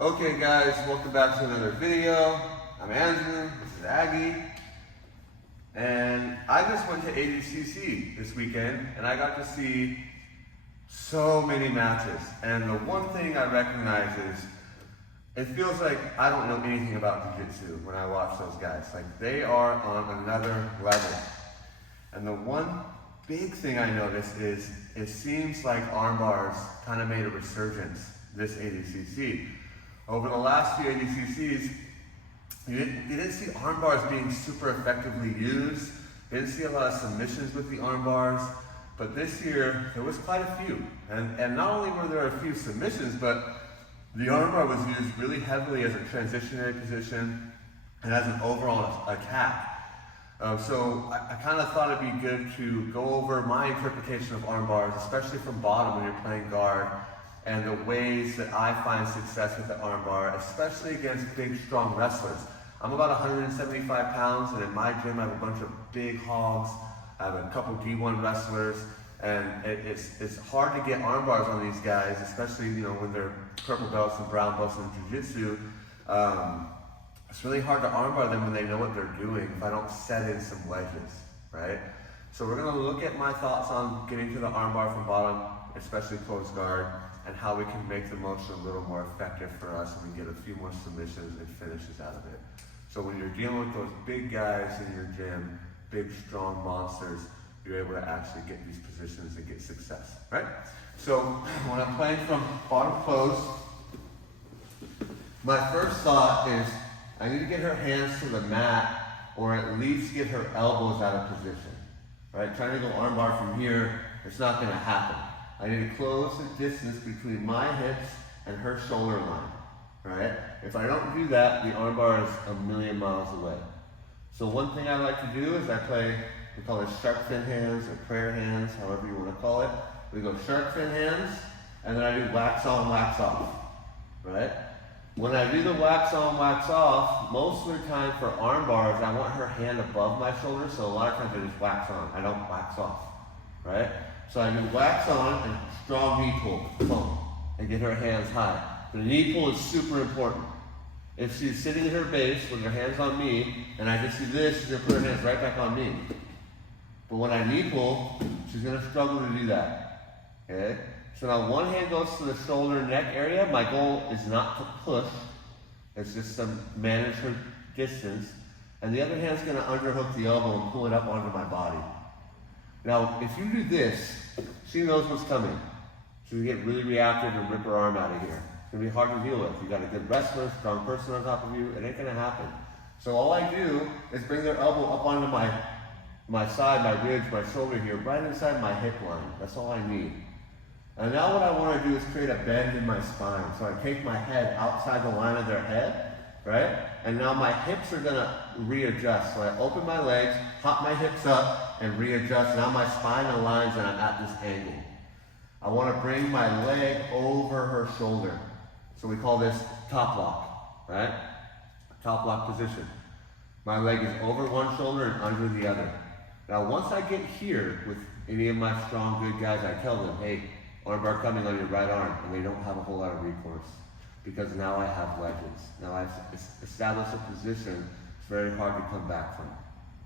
Okay guys, welcome back to another video. I'm Andrew, this is Aggie, and I just went to ADCC this weekend and I got to see so many matches. And the one thing I recognize is it feels like I don't know anything about Jiu-Jitsu when I watch those guys. Like they are on another level. And the one big thing I noticed is it seems like arm bars kind of made a resurgence this ADCC. Over the last few ADCCs, you didn't see arm bars being super effectively used. You didn't see a lot of submissions with the arm bars. But this year, there was quite a few. And not only were there a few submissions, but the arm bar was used really heavily as a transitionary position and as an overall attack. So I kind of thought it'd be good to go over my interpretation of arm bars, especially from bottom when you're playing guard, and the ways that I find success with the arm bar, especially against big, strong wrestlers. I'm about 175 pounds, and in my gym I have a bunch of big hogs. I have a couple D1 wrestlers, and it's hard to get arm bars on these guys, especially when they're purple belts and brown belts in jiu-jitsu. It's really hard to arm bar them when they know what they're doing if I don't set in some wedges, right? So we're gonna look at my thoughts on getting to the arm bar from bottom, especially closed guard, and how we can make the motion a little more effective for us and we get a few more submissions and finishes out of it. So when you're dealing with those big guys in your gym, big strong monsters, you're able to actually get these positions and get success, right? So when I'm playing from bottom close, my first thought is I need to get her hands to the mat or at least get her elbows out of position, right? Trying to go arm bar from here, it's not gonna happen. I need to close the distance between my hips and her shoulder line, right? If I don't do that, the arm bar is a million miles away. So one thing I like to do is we call it shark fin hands or prayer hands, however you want to call it. We go shark fin hands, and then I do wax on, wax off, right? When I do the wax on, wax off, most of the time for arm bars, I want her hand above my shoulder, so a lot of times I just wax on, I don't wax off, right? So I do wax on and strong knee pull, boom, and get her hands high. The knee pull is super important. If she's sitting at her base with her hands on me, and I just do this, she's gonna put her hands right back on me. But when I knee pull, she's gonna struggle to do that, okay? So now one hand goes to the shoulder neck area. My goal is not to push, it's just to manage her distance. And the other hand's gonna underhook the elbow and pull it up onto my body. Now, if you do this, she knows what's coming. She's gonna get really reactive and rip her arm out of here. It's gonna be hard to deal with. You got a good wrestler, strong person on top of you, it ain't gonna happen. So all I do is bring their elbow up onto my side, my ridge, my shoulder here, right inside my hip line. That's all I need. And now what I wanna do is create a bend in my spine. So I take my head outside the line of their head, right? And now my hips are gonna readjust. So I open my legs, pop my hips up, and readjust. Now my spine aligns and I'm at this angle. I want to bring my leg over her shoulder. So we call this top lock, right? Top lock position. My leg is over one shoulder and under the other. Now once I get here with any of my strong, good guys, I tell them, hey, arm bar coming on your right arm, and they don't have a whole lot of recourse because now I have wedges. Now I've established a position it's very hard to come back from,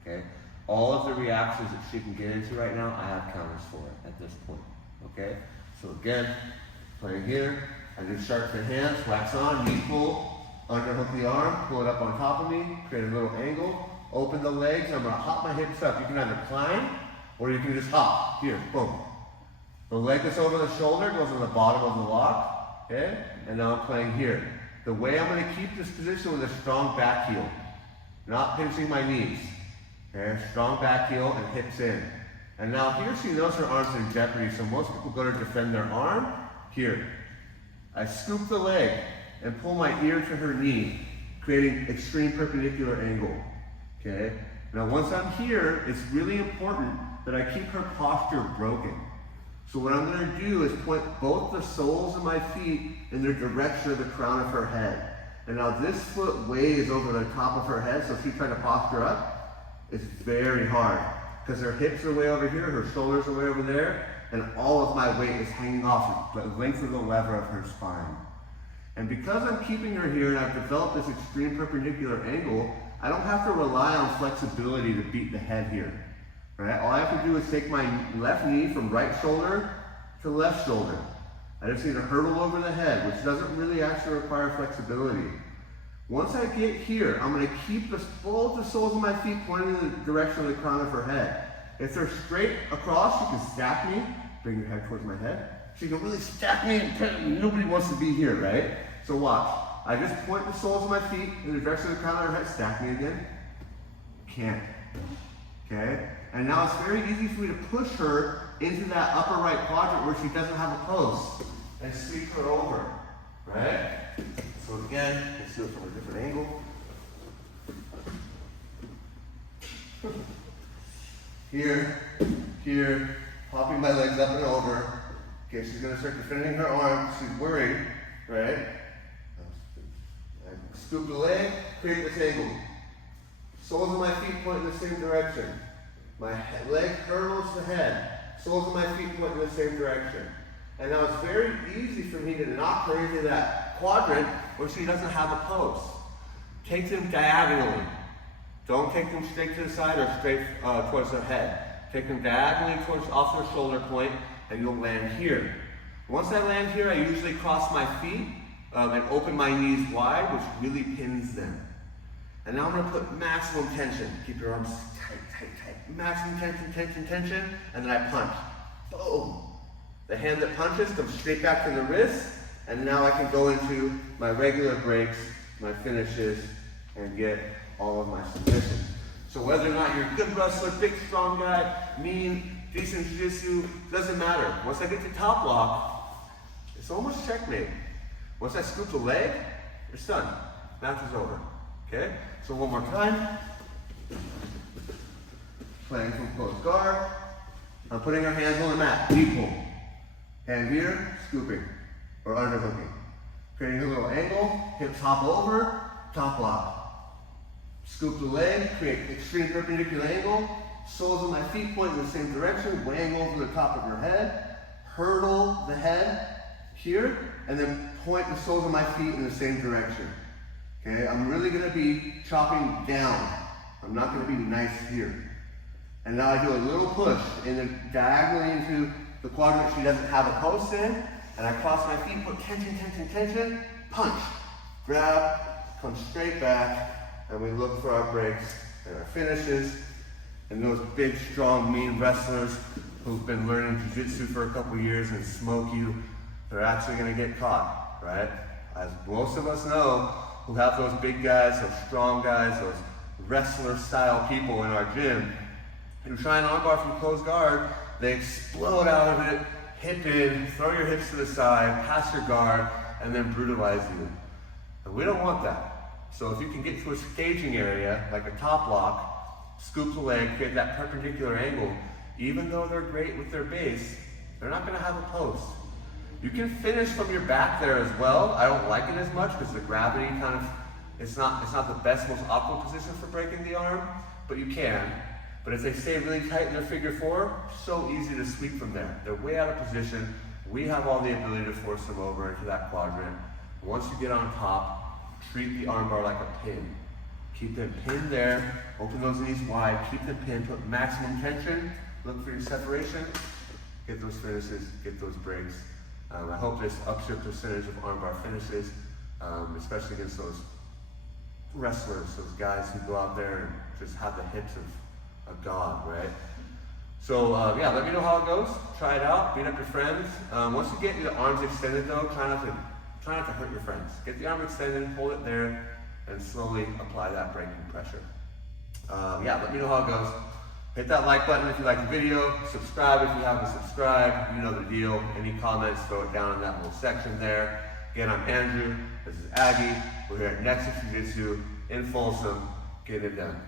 okay? All of the reactions that she can get into right now, I have counters for it at this point, okay? So again, playing here, I do shark fin hands, wax on, knee pull, underhook the arm, pull it up on top of me, create a little angle, open the legs, I'm gonna hop my hips up. You can either climb, or you can just hop, here, boom. The leg that's over the shoulder goes on the bottom of the lock, okay? And now I'm playing here. The way I'm gonna keep this position with a strong back heel, not pinching my knees. Okay, strong back heel and hips in. And now here she knows her arm's in jeopardy, so most people go to defend their arm. Here, I scoop the leg and pull my ear to her knee, creating extreme perpendicular angle. Okay? Now once I'm here, it's really important that I keep her posture broken. So what I'm gonna do is point both the soles of my feet in the direction of the crown of her head. And now this foot weighs over the top of her head, so if she's trying to posture up, it's very hard because her hips are way over here, her shoulders are way over there, and all of my weight is hanging off the length of the lever of her spine. And because I'm keeping her here and I've developed this extreme perpendicular angle, I don't have to rely on flexibility to beat the head here. Right? All I have to do is take my left knee from right shoulder to left shoulder. I just need to hurdle over the head, which doesn't really actually require flexibility. Once I get here, I'm going to keep both the soles of my feet pointing in the direction of the crown of her head. If they're straight across, you can stack me, bring your head towards my head. So you can really stack me, and nobody wants to be here, right? So watch. I just point the soles of my feet in the direction of the crown of her head, stack me again. Can't. Okay? And now it's very easy for me to push her into that upper right quadrant where she doesn't have a post and sweep her over, right? So again, let's do it from a different angle. Here, popping my legs up and over. Okay, she's gonna start defending her arm. She's worried, right? I scoop the leg, create this angle. Soles of my feet point in the same direction. My leg hurdles the head. Soles of my feet point in the same direction. And now it's very easy for me to knock her into that quadrant where she doesn't have a post. Take them diagonally. Don't take them straight to the side or straight towards their head. Take them diagonally off their shoulder point, and you'll land here. Once I land here, I usually cross my feet and open my knees wide, which really pins them. And now I'm going to put maximum tension. Keep your arms tight, tight, tight. Maximum tension, and then I punch. Boom. The hand that punches comes straight back to the wrist, and now I can go into my regular breaks, my finishes, and get all of my submissions. So whether or not you're a good wrestler, big, strong guy, mean, decent jiu-jitsu, doesn't matter. Once I get to top lock, it's almost checkmate. Once I scoop the leg, it's done. Match is over. Okay? So one more time. Playing from close guard. I'm putting her hands on the mat. Deep pull. Hand here, scooping or underhooking. Creating a little angle, hips hop over, top lock. Scoop the leg, create extreme perpendicular angle. Soles of my feet point in the same direction, weighing over the top of your head. Hurdle the head here, and then point the soles of my feet in the same direction. Okay, I'm really gonna be chopping down. I'm not gonna be nice here. And now I do a little push and then diagonally into the quadrant she doesn't have a post in, and I cross my feet, put tension, punch, grab, come straight back, and we look for our breaks and our finishes. And those big, strong, mean wrestlers who've been learning jiu-jitsu for a couple years and smoke you, they're actually gonna get caught, right? As most of us know, who have those big guys, those strong guys, those wrestler-style people in our gym, who try an armbar from closed guard, they explode out of it, hip in, throw your hips to the side, pass your guard, and then brutalize you. And we don't want that. So if you can get to a staging area, like a top lock, scoop the leg, create that perpendicular angle, even though they're great with their base, they're not gonna have a post. You can finish from your back there as well. I don't like it as much because the gravity kind of, it's not the best, most optimal position for breaking the arm, but you can. But if they stay really tight in their figure four, so easy to sweep from there. They're way out of position. We have all the ability to force them over into that quadrant. Once you get on top, treat the armbar like a pin. Keep them pinned there, open those knees wide, keep them pinned, put maximum tension, look for your separation, get those finishes, get those breaks. I hope this ups your percentage of armbar finishes, especially against those wrestlers, those guys who go out there and just have the hips of a god, right? So yeah, let me know how it goes. Try it out, beat up your friends. Once you get your arms extended though, try not to hurt your friends. Get the arm extended, hold it there, and slowly apply that braking pressure. Yeah, let me know how it goes. Hit that like button if you like the video. Subscribe if you haven't subscribed. You know the deal. Any comments, throw it down in that little section there. Again, I'm Andrew. This is Aggie. We're here at Nexus Jiu-Jitsu in Folsom. Getting it done.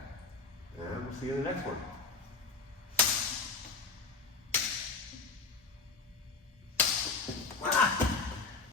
And we'll see you in the next one.